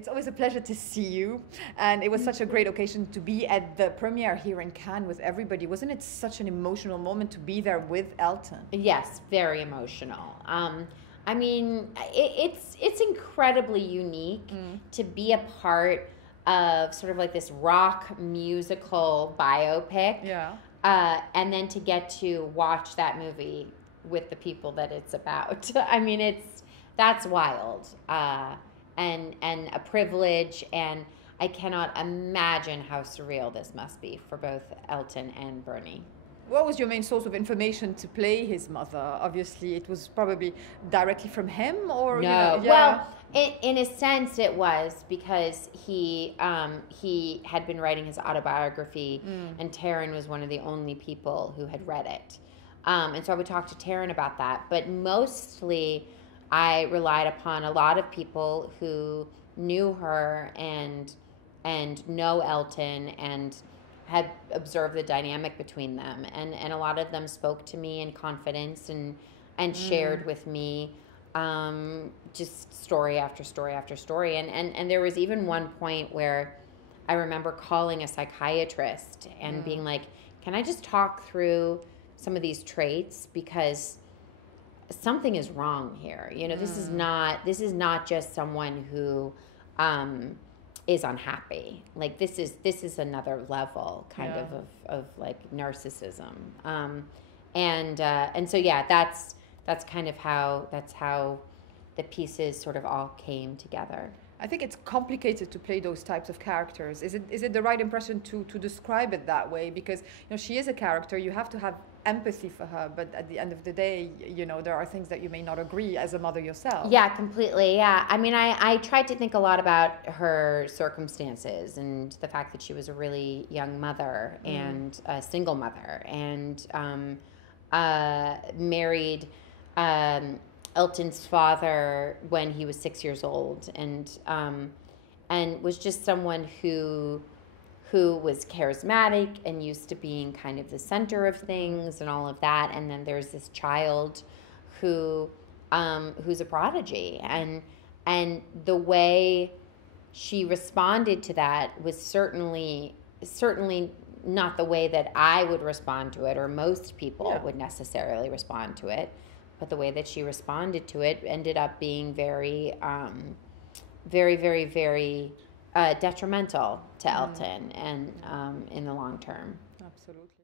It's always a pleasure to see you. And it was such a great occasion to be at the premiere here in Cannes with everybody. Wasn't it such an emotional moment to be there with Elton? Yes, very emotional. I mean, it's incredibly unique to be a part of sort of like this rock musical biopic. Yeah. And then to get to watch that movie with the people that it's about. I mean, that's wild. And a privilege, and I cannot imagine how surreal this must be for both Elton and Bernie. What was your main source of information to play his mother? Obviously, it was probably directly from him, or No. you know, yeah. Well, in a sense, it was because he had been writing his autobiography, and Taryn was one of the only people who had read it, and so I would talk to Taryn about that. But mostly, I relied upon a lot of people who knew her and know Elton and had observed the dynamic between them, and a lot of them spoke to me in confidence and shared with me just story after story after story, and there was even one point where I remember calling a psychiatrist and being like, can I just talk through some of these traits, because something is wrong here. You know, this is not just someone who is unhappy. Like this is another level kind of like narcissism. And so yeah, that's kind of how the pieces sort of all came together. I think it's complicated to play those types of characters. Is it the right impression to describe it that way? Because she is a character. You have to have empathy for her, but at the end of the day, there are things that you may not agree as a mother yourself. Yeah, completely. Yeah, I mean, I tried to think a lot about her circumstances and the fact that she was a really young mother and a single mother, and married Elton's father when he was 6 years old, and was just someone who was charismatic and used to being kind of the center of things and all of that. And then there's this child who's a prodigy, and the way she responded to that was certainly not the way that I would respond to it, or most people would necessarily respond to it. But the way that she responded to it ended up being very, very, very, very detrimental to Elton and in the long term. Absolutely.